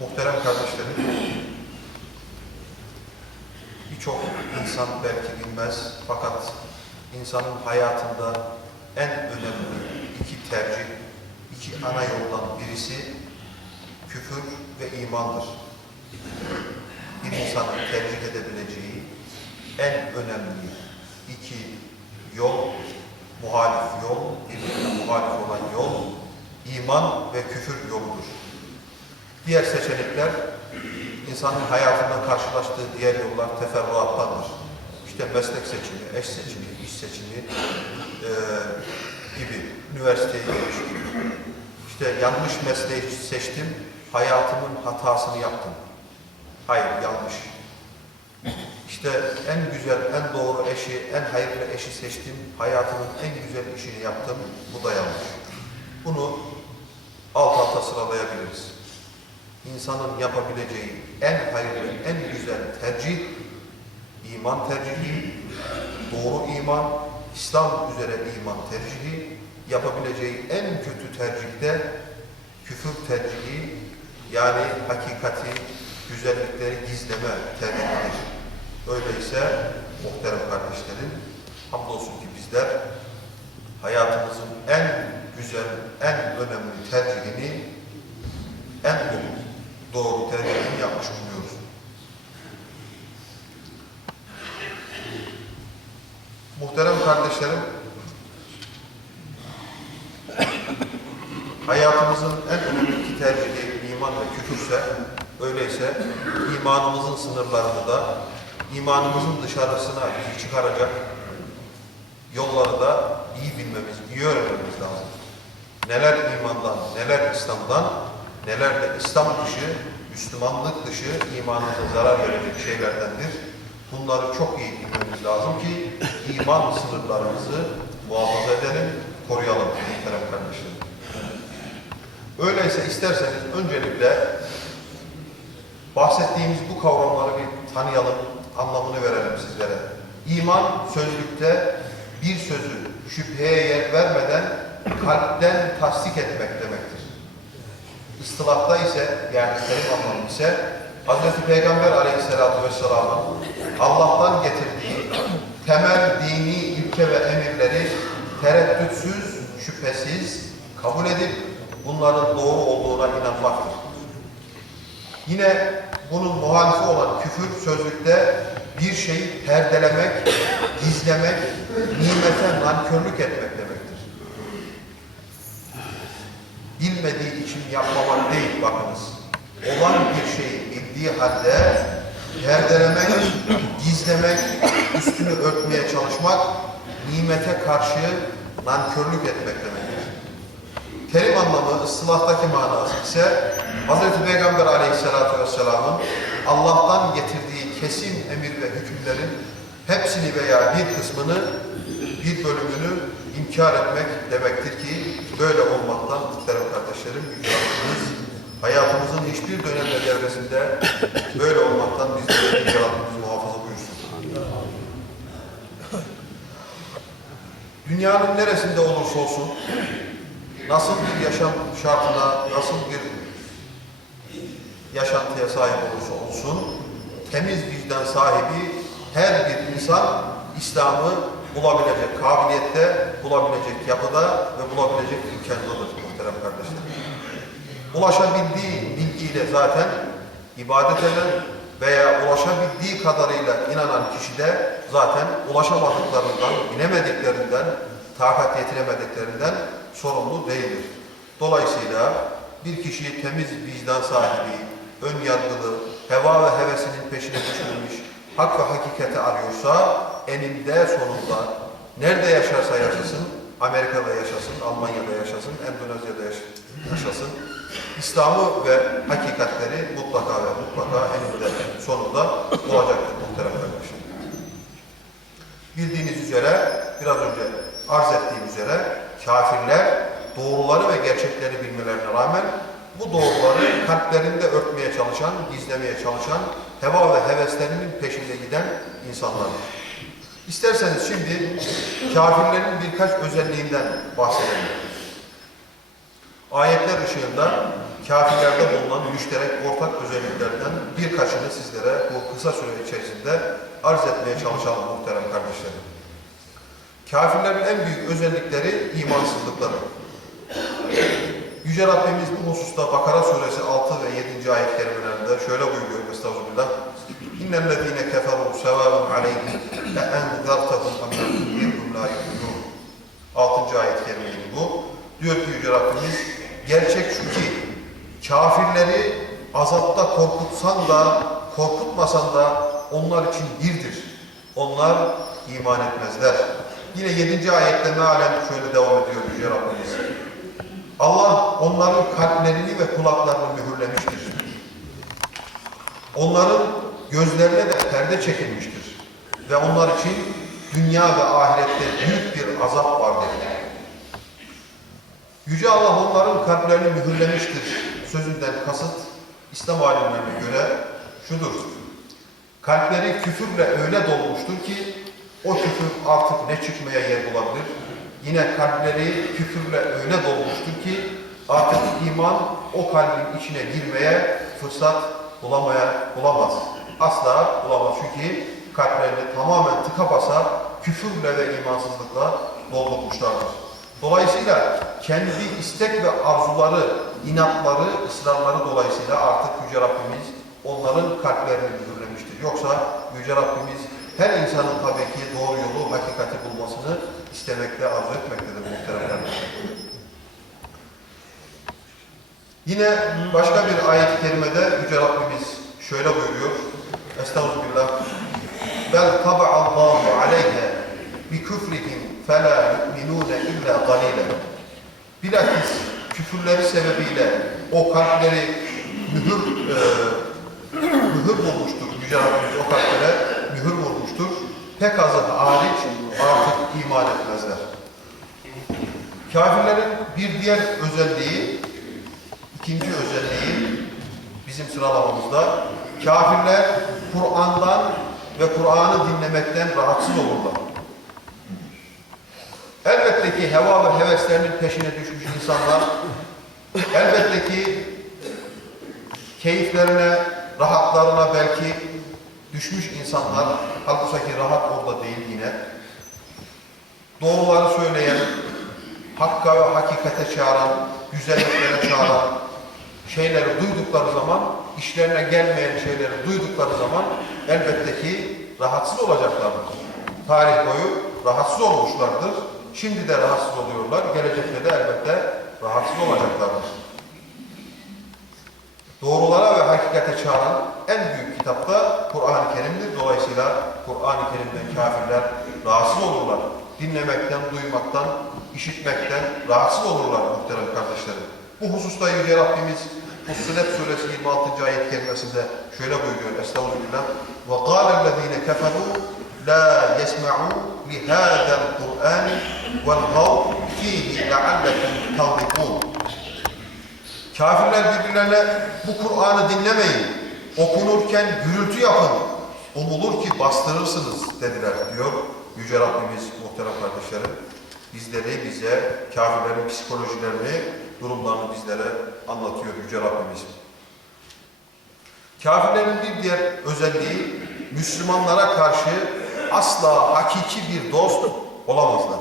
Muhterem kardeşlerim, birçok insan belki bilmez fakat insanın hayatında en önemli iki tercih, iki ana yoldan birisi küfür ve imandır. Bir insanın tercih edebileceği en önemli iki yol, muhalif yol, birbirine muhalif olan yol, iman ve küfür yoludur. Diğer seçenekler insanın hayatında karşılaştığı diğer yollar teferruattandır. İşte meslek seçimi, eş seçimi, iş seçimi eee, gibi, üniversiteye giriş gibi. İşte yanlış mesleği seçtim, hayatımın hatasını yaptım. Hayır, yanlış. İşte en güzel, en doğru eşi, en hayırlı eşi seçtim, hayatımın en güzel işini yaptım, bu da yanlış. Bunu alt alta sıralayabiliriz. İnsanın yapabileceği en hayırlı, en güzel tercih, iman tercihi, doğru iman, İslam üzere iman tercihi, yapabileceği en kötü tercihte küfür tercihi, yani hakikati, güzellikleri gizleme tercihidir. Öyleyse muhterem kardeşlerim, hamdolsun ki bizler hayatımızın en güzel, en önemli tercihini, en doğru, doğru tercihini yapmış bulunuyoruz. Muhterem kardeşlerim, hayatımızın en önemli iki tercihi iman ve küfürse, öyleyse imanımızın sınırlarını da, imanımızın dışarısına bizi çıkaracak yolları da iyi bilmemiz, iyi öğrenmemiz lazım. Neler imandan, neler İslam'dan, neler de İslam dışı, Müslümanlık dışı imanımıza zarar verecek şeylerdendir. Bunları çok iyi bilmemiz lazım ki iman sınırlarımızı muhafaza edelim, koruyalım muhterem kardeşlerim. Öyleyse isterseniz öncelikle bahsettiğimiz bu kavramları bir tanıyalım, anlamını verelim sizlere. İman sözlükte bir sözü şüpheye yer vermeden kalpten tasdik etmek İstilahta ise yani terim anlamı ise Hz. Peygamber aleyhissalatü vesselamın Allah'tan getirdiği temel dini ilke ve emirleri tereddütsüz, şüphesiz kabul edip bunların doğru olduğuna inanmaktır. Yine bunun muhalifi olan küfür sözlükte bir şeyi perdelemek, gizlemek, nimete nankörlük etmek demektir. Bilmediği için yapmamak değil bakınız. Olan bir şeyi bildiği halde perdelemek, gizlemek, üstünü örtmeye çalışmak, nimete karşı nankörlük etmek demektir. Terim anlamı, ıslahtaki manası ise Hz. Peygamber aleyhissalatü vesselamın Allah'tan getirdiği kesin emir ve hükümlerin hepsini veya bir kısmını, bir bölümünü inkar etmek demektir ki böyle olmaktan muhterem kardeşlerim Yüce Rabbimiz hayatımızın hiçbir dönem ve böyle olmaktan bizleri Rabbimiz muhafaza buyursun. Dünyanın neresinde olursa olsun nasıl bir yaşam şartına, nasıl bir yaşantıya sahip olursa olsun, temiz vicdan sahibi her bir insan İslam'ı bulabilecek kabiliyette, bulabilecek yapıda ve bulabilecek imkandadır muhterem kardeşlerim. Ulaşabildiği bilgiyle zaten ibadet eden veya ulaşabildiği kadarıyla inanan kişi de zaten ulaşamadıklarından, binemediklerinden, takat yetiremediklerinden sorumlu değildir. Dolayısıyla bir kişi temiz vicdan sahibi, ön yargılı, heva ve hevesinin peşine düşmemiş, hak ve hakikati arıyorsa eninde sonunda nerede yaşarsa yaşasın, Amerika'da yaşasın, Almanya'da yaşasın, Endonezya'da yaş- yaşasın, İslam'ı ve hakikatleri mutlaka ve mutlaka eninde sonunda olacaktır muhterem kardeşim. Bildiğiniz üzere, biraz önce arz ettiğim üzere kafirler doğruları ve gerçekleri bilmelerine rağmen bu doğruları kalplerinde örtmeye çalışan, gizlemeye çalışan, heva ve heveslerinin peşinde giden insanlardır. İsterseniz şimdi kafirlerin birkaç özelliğinden bahsedelim. Ayetler ışığında kafirlerde bulunan müşterek ortak özelliklerden birkaçını sizlere bu kısa süre içerisinde arz etmeye çalışalım muhterem kardeşlerim. Kafirlerin en büyük özellikleri imansızlıkları. Yüce Rabbimiz bu hususta Bakara suresi 6 ve 7. ayet kerimelerinde şöyle buyuruyor Estağfirullah. İnnellezîne keferû sevâbun aleyhim ve enzertehum emnâhum la yu'minûn. 6. ayet kerimeydi bu. Diyor ki Yüce Rabbimiz, gerçek şu ki kafirleri azapta korkutsan da korkutmasan da onlar için birdir. Onlar iman etmezler. Yine 7. ayette mealen şöyle devam ediyor Yüce Rabbimiz. Allah onların kalplerini ve kulaklarını mühürlemiştir. Onların gözlerine de perde çekilmiştir. Ve onlar için dünya ve ahirette büyük bir azap vardır. Yüce Allah onların kalplerini mühürlemiştir. Sözünden kasıt İslam alimlerine göre şudur. Kalpleri küfürle öyle dolmuştur ki o küfür artık ne çıkmaya yer bulabilir. Yine kalpleri küfürle öyle dolmuştur ki artık iman o kalbin içine girmeye fırsat bulamaya bulamaz. Asla bulamaz çünkü kalplerini tamamen tıka basa küfürle ve imansızlıkla doldurmuşlardır. Dolayısıyla kendi istek ve arzuları, inatları, ısrarları dolayısıyla artık Yüce Rabbimiz onların kalplerini mühürlemiştir. Yoksa Yüce Rabbimiz her insanın tabii ki doğru yolu, hakikati bulmasını istemekte, arzu etmektedir muhterem kardeşlerim. Yine başka bir ayet-i kerimede Yüce Rabbimiz şöyle buyuruyor. Estağfirullah. Bel taba'allahu aleyhe bi küfrihim fela yu'minune illa galile. Bilakis küfürleri sebebiyle o kalpleri mühür e, mühür vurmuştur. Yüce Rabbimiz o kalplere mühür vurmuştur. Pek azı hariç artık iman etmezler. Kafirlerin bir diğer özelliği, ikinci özelliği bizim sıralamamızda kafirler Kur'an'dan ve Kur'an'ı dinlemekten rahatsız olurlar. Elbette ki heva ve heveslerinin peşine düşmüş insanlar, elbette ki keyiflerine, rahatlarına belki düşmüş insanlar, halbuki rahat orada değil yine. Doğruları söyleyen, hakka ve hakikate çağıran, güzelliklere çağıran şeyleri duydukları zaman, işlerine gelmeyen şeyleri duydukları zaman elbette ki rahatsız olacaklardır. Tarih boyu rahatsız olmuşlardır. Şimdi de rahatsız oluyorlar. Gelecekte de elbette rahatsız olacaklardır. Doğrulara ve hakikate çağıran en büyük kitap da Kur'an-ı Kerim'dir. Dolayısıyla Kur'an-ı Kerim'den kafirler rahatsız olurlar. Dinlemekten, duymaktan, işitmekten rahatsız olurlar muhterem kardeşlerim. Bu hususta Yüce Rabbimiz Fussilet Suresi 26. ayet kerimesinde şöyle buyuruyor. Estağfirullah. وَقَالَ الَّذ۪ينَ كَفَرُوا لَا يَسْمَعُوا لِهَذَا الْقُرْآنِ وَالْغَوْ ف۪يهِ لَعَلَّكُمْ تَغْلِقُونَ Kafirler birbirlerine bu Kur'an'ı dinlemeyin, okunurken gürültü yapın, umulur ki bastırırsınız dediler diyor Yüce Rabbimiz muhterem kardeşlerim. Bizleri bize, kafirlerin psikolojilerini, durumlarını bizlere anlatıyor Yüce Rabbimiz. Kafirlerin bir diğer özelliği Müslümanlara karşı asla hakiki bir dost olamazlar.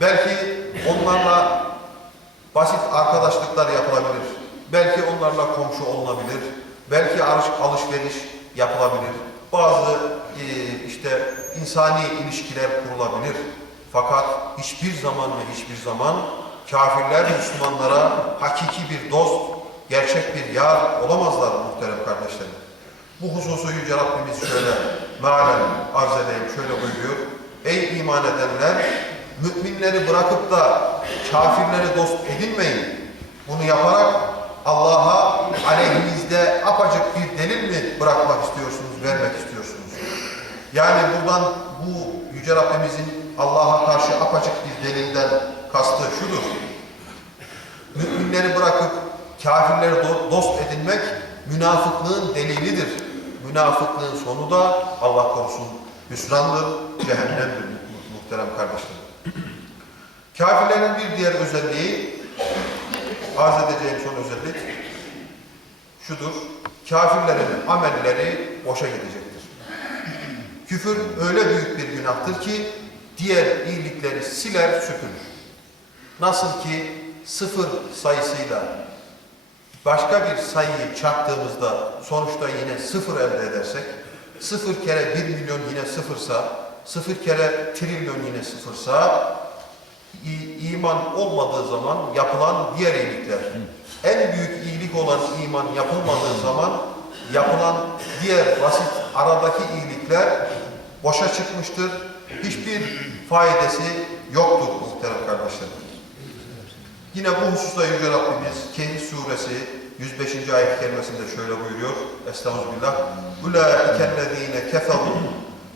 Belki onlarla basit arkadaşlıklar yapılabilir. Belki onlarla komşu olunabilir. Belki alış, alışveriş yapılabilir. Bazı e, işte insani ilişkiler kurulabilir. Fakat hiçbir zaman ve hiçbir zaman kafirler Müslümanlara hakiki bir dost, gerçek bir yar olamazlar muhterem kardeşlerim. Bu hususu Yüce Rabbimiz şöyle mealen arz edeyim, şöyle buyuruyor. Ey iman edenler, müminleri bırakıp da kafirleri dost edinmeyin. Bunu yaparak Allah'a aleyhinizde apacık bir delil mi bırakmak istiyorsunuz, vermek istiyorsunuz? Yani buradan bu Yüce Rabbimizin Allah'a karşı apaçık bir delilden kastı şudur. Müminleri bırakıp kafirleri do- dost edinmek münafıklığın delilidir. Münafıklığın sonu da Allah korusun hüsrandır, cehennemdir mu- muhterem kardeşlerim. Kafirlerin bir diğer özelliği, arz edeceğim son özellik şudur. Kafirlerin amelleri boşa gidecektir. Küfür öyle büyük bir günahtır ki diğer iyilikleri siler süpürür. Nasıl ki sıfır sayısıyla başka bir sayıyı çarptığımızda sonuçta yine sıfır elde edersek, sıfır kere bir milyon yine sıfırsa, sıfır kere trilyon yine sıfırsa, iman olmadığı zaman yapılan diğer iyilikler, en büyük iyilik olan iman yapılmadığı zaman yapılan diğer basit aradaki iyilikler boşa çıkmıştır. Hiçbir faydası yoktur muhterem kardeşlerim. Yine bu hususta Yüce Rabbimiz Kehf suresi 105. ayet kerimesinde şöyle buyuruyor. Estağfirullah. Ulaikellezine keferu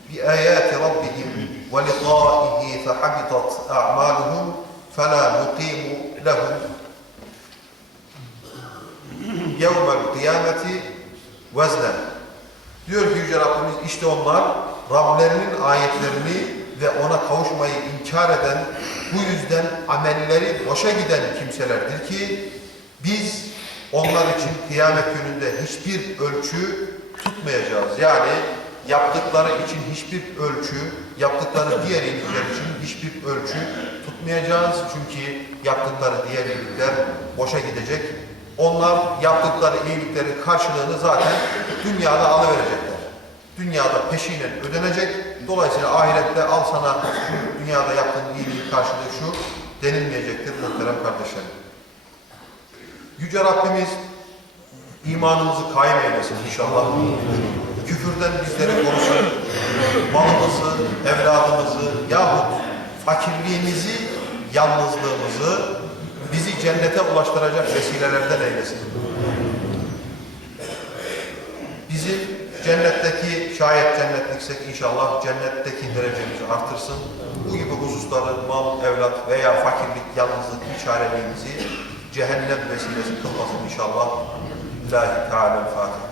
bi ayati rabbihim ve liqaihi fehabitat a'maluhum fela nuqimu lehum yevmel kıyameti veznen. Diyor ki Yüce Rabbimiz işte onlar Rablerinin ayetlerini ve ona kavuşmayı inkar eden, bu yüzden amelleri boşa giden kimselerdir ki biz onlar için kıyamet gününde hiçbir ölçü tutmayacağız. Yani yaptıkları için hiçbir ölçü, yaptıkları diğer iyilikler için hiçbir ölçü tutmayacağız. Çünkü yaptıkları diğer iyilikler boşa gidecek. Onlar yaptıkları iyiliklerin karşılığını zaten dünyada alıverecekler. Dünyada peşinen ödenecek. Dolayısıyla ahirette al sana dünyada yaptığın iyiliğin karşılığı şu denilmeyecektir muhterem kardeşlerim. Yüce Rabbimiz imanımızı kaim eylesin inşallah. Küfürden bizleri korusun. Malımızı, evladımızı yahut fakirliğimizi, yalnızlığımızı bizi cennete ulaştıracak vesilelerden eylesin. Bizim Cennetteki şayet cennetliksek inşallah cennetteki derecemizi artırsın. Bu gibi hususları mal, evlat veya fakirlik, yalnızlık, biçareliğimizi cehennem vesilesi kılmasın inşallah. İlahi Teala Fatiha.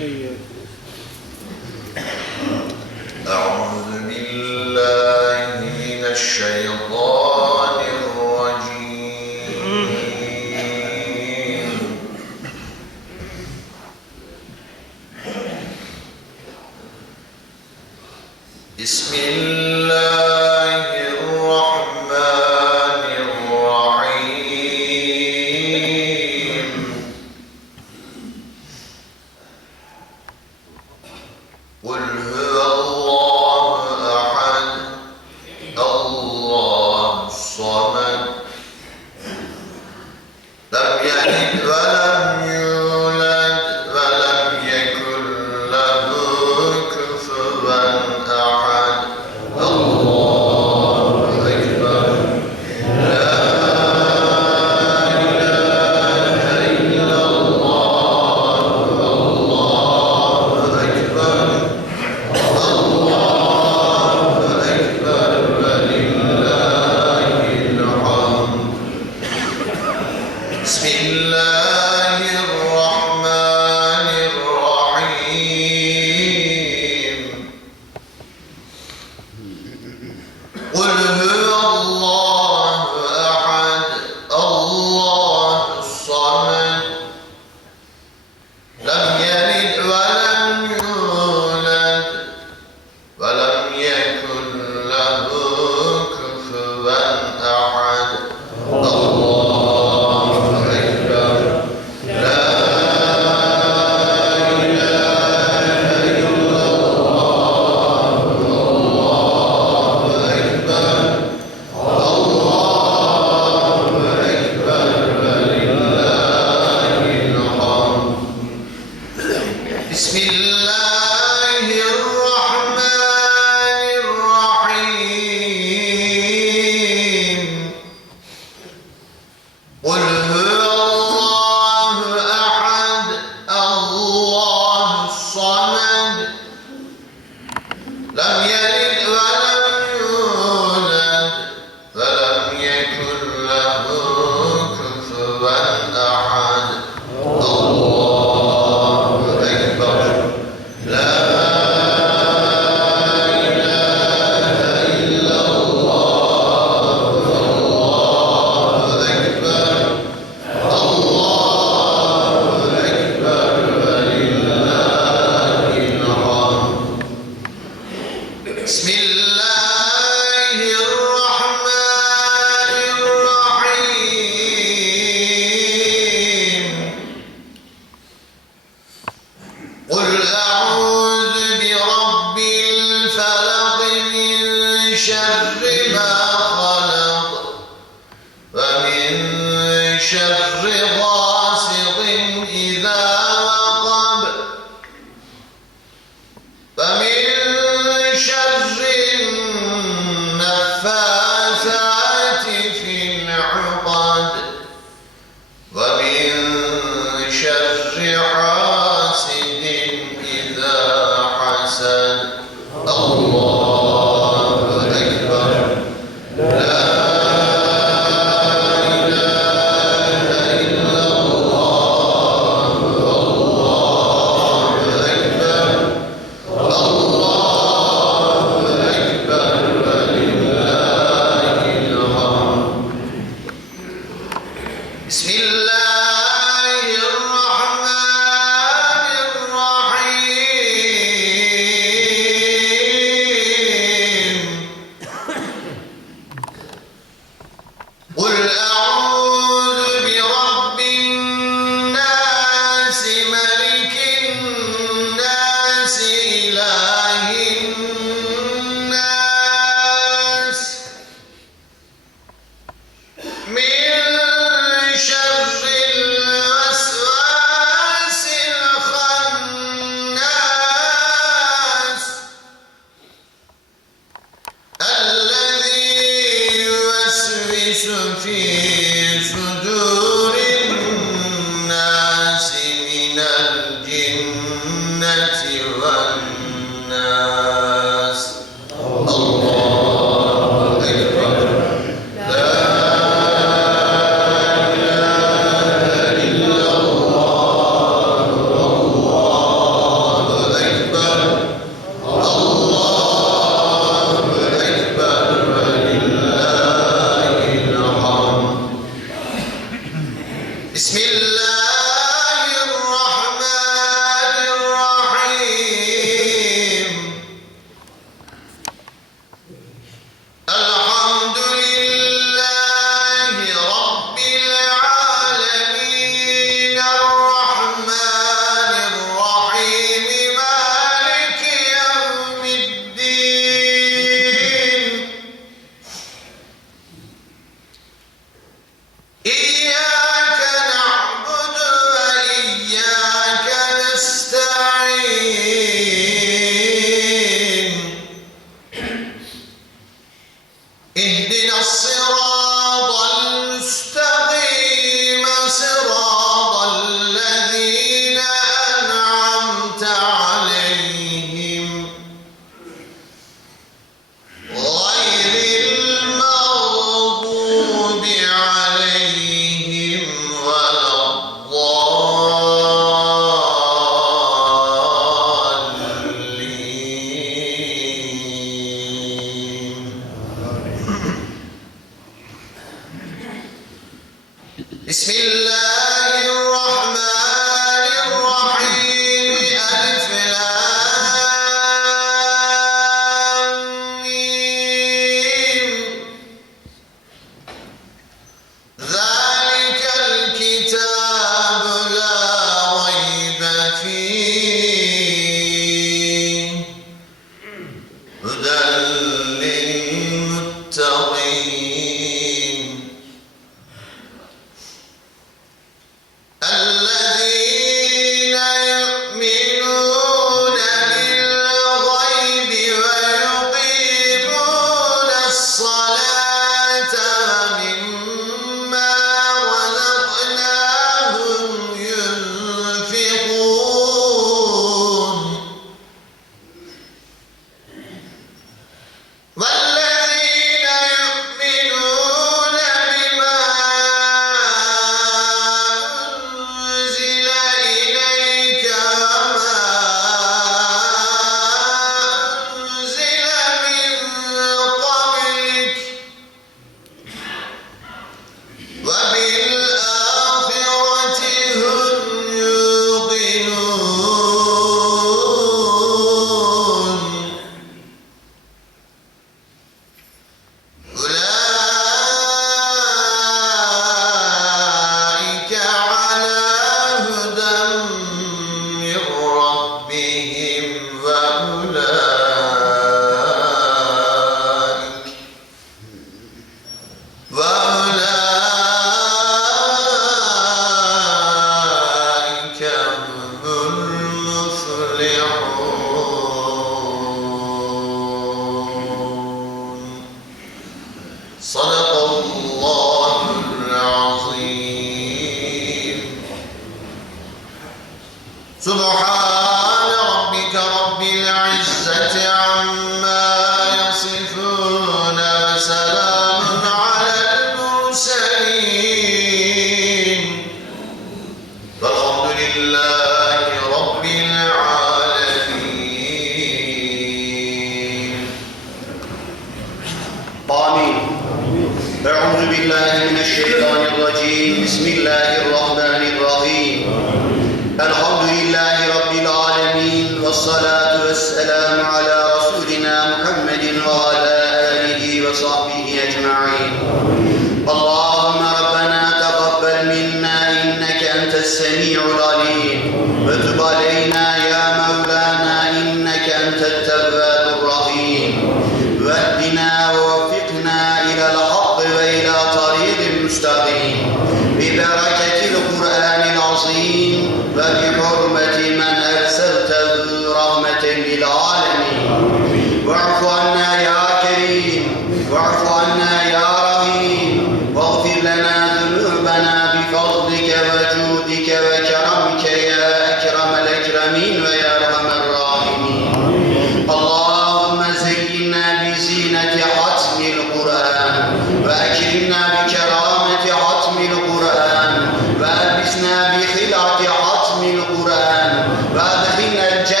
Yeah.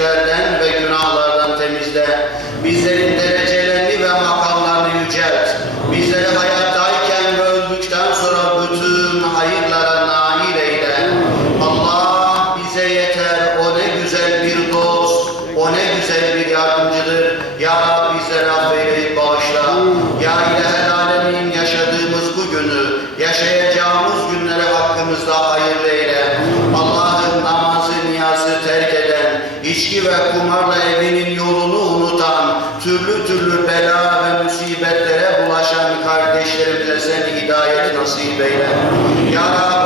kişilerden Ya